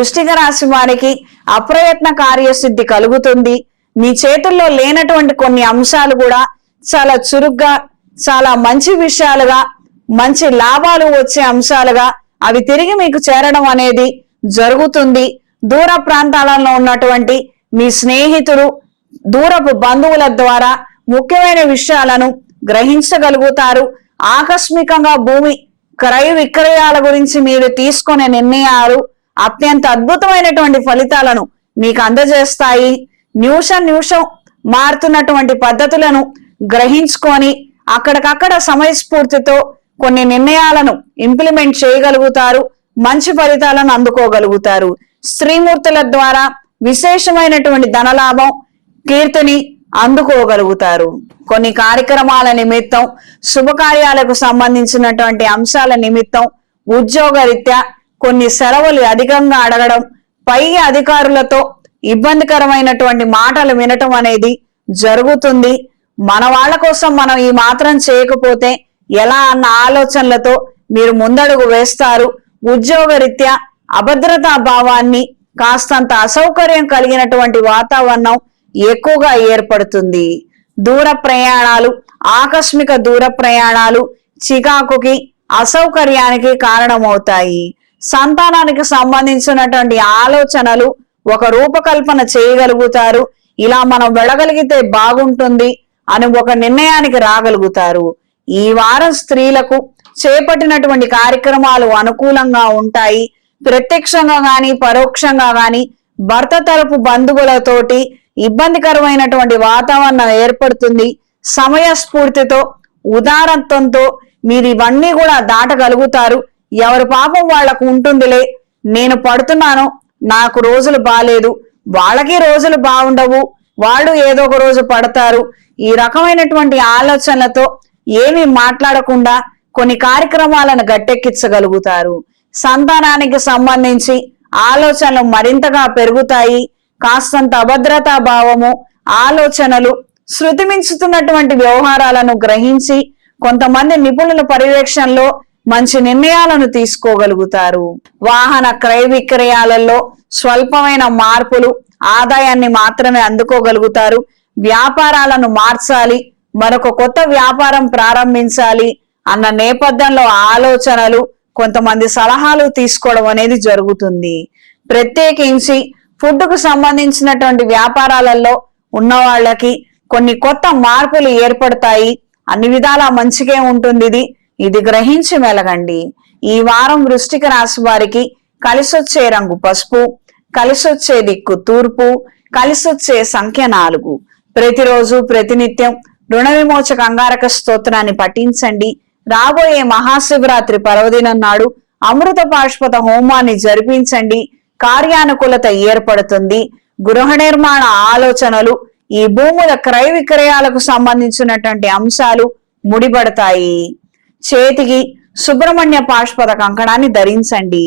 వృశ్చిక రాశి వారికి అప్రయత్న కార్యసిద్ధి కలుగుతుంది. మీ చేతుల్లో లేనటువంటి కొన్ని అంశాలు కూడా చాలా చురుగ్గా, చాలా మంచి విషయాలుగా, మంచి లాభాలు వచ్చే అంశాలుగా అవి తిరిగి మీకు చేరడం అనేది జరుగుతుంది. దూర ప్రాంతాలలో ఉన్నటువంటి మీ స్నేహితులు, దూరపు బంధువుల ద్వారా ముఖ్యమైన విషయాలను గ్రహించగలుగుతారు. ఆకస్మికంగా భూమి క్రయ విక్రయాల గురించి మీరు తీసుకునే నిర్ణయాలు అత్యంత అద్భుతమైనటువంటి ఫలితాలను మీకు అందజేస్తాయి. నిమిషం మారుతున్నటువంటి పద్ధతులను గ్రహించుకొని అక్కడికక్కడ సమయస్ఫూర్తితో కొన్ని నిర్ణయాలను ఇంప్లిమెంట్ చేయగలుగుతారు. మంచి ఫలితాలను అందుకోగలుగుతారు. స్త్రీమూర్తుల ద్వారా విశేషమైనటువంటి ధనలాభం, కీర్తిని అందుకోగలుగుతారు. కొన్ని కార్యక్రమాల నిమిత్తం, శుభకార్యాలకు సంబంధించినటువంటి అంశాల నిమిత్తం, ఉద్యోగరీత్యా కొన్ని సెలవులు అధికంగా అడగడం, పై అధికారులతో ఇబ్బందికరమైనటువంటి మాటలు వినటం అనేది జరుగుతుంది. మన వాళ్ళ కోసం మనం ఈ మాత్రం చేయకపోతే ఎలా అన్న ఆలోచనలతో మీరు ముందడుగు వేస్తారు. ఉద్యోగరీత్యా అభద్రతా భావాన్ని, కాస్తంత అసౌకర్యం కలిగినటువంటి వాతావరణం ఎక్కువగా ఏర్పడుతుంది. దూర ప్రయాణాలు, ఆకస్మిక దూర ప్రయాణాలు చికాకుకి, అసౌకర్యానికి కారణమవుతాయి. సంతానానికి సంబంధించినటువంటి ఆలోచనలు ఒక రూపకల్పన చేయగలుగుతారు. ఇలా మనం వెళ్ళగలిగితే బాగుంటుంది అని ఒక నిర్ణయానికి రాగలుగుతారు. ఈ వారం స్త్రీలకు చేపట్టినటువంటి కార్యక్రమాలు అనుకూలంగా ఉంటాయి. ప్రత్యక్షంగా గాని పరోక్షంగా గాని భర్త తరపు బంధువులతోటి ఇబ్బందికరమైనటువంటి వాతావరణం ఏర్పడుతుంది. సమయస్ఫూర్తితో, ఉదారత్వంతో మీరు ఇవన్నీ కూడా దాటగలుగుతారు. ఎవరి పాపం వాళ్లకు ఉంటుందిలే, నేను పడుతున్నాను, నాకు రోజులు బాలేదు, వాళ్ళకి రోజులు బాగుండవు, వాళ్ళు ఏదో ఒక రోజు పడతారు. ఈ రకమైనటువంటి ఆలోచనలతో ఏమీ మాట్లాడకుండా కొన్ని కార్యక్రమాలను గట్టెక్కించగలుగుతారు. సంతానానికి సంబంధించి ఆలోచనలు మరింతగా పెరుగుతాయి. కాస్తంత అభద్రతా భావము, ఆలోచనలు, శృతి మించుతున్నటువంటి వ్యవహారాలను గ్రహించి కొంతమంది నిపుణుల పర్యవేక్షణలో మంచి నిర్ణయాలను తీసుకోగలుగుతారు. వాహన క్రయ విక్రయాలలో స్వల్పమైన మార్పులు, ఆదాయాన్ని మాత్రమే అందుకోగలుగుతారు. వ్యాపారాలను మార్చాలి, మరొక కొత్త వ్యాపారం ప్రారంభించాలి అన్న నేపథ్యంలో ఆలోచనలు, కొంతమంది సలహాలు తీసుకోవడం అనేది జరుగుతుంది. ప్రత్యేకించి ఫుడ్కు సంబంధించినటువంటి వ్యాపారాలలో ఉన్న వాళ్ళకి కొన్ని కొత్త మార్పులు ఏర్పడతాయి. అన్ని విధాలా మంచిగా ఉంటుంది. ఇది గ్రహించి మెలగండి. ఈ వారం వృశ్చిక రాశి వారికి కలిసొచ్చే రంగు పసుపు, కలిసొచ్చే దిక్కు తూర్పు, కలిసొచ్చే సంఖ్య 4. ప్రతిరోజు ప్రతినిత్యం రుణ విమోచక అంగారక స్తోత్రాన్ని పఠించండి. రాబోయే మహాశివరాత్రి పర్వదినం నాడు అమృత పాష్పత హోమాన్ని జరిపించండి. కార్యానుకూలత ఏర్పడుతుంది. గృహ నిర్మాణ ఆలోచనలు, ఈ భూముల క్రయ విక్రయాలకు సంబంధించినటువంటి అంశాలు ముడిపడతాయి. చేతికి సుబ్రహ్మణ్య పాష్పత కంకణాన్ని ధరించండి.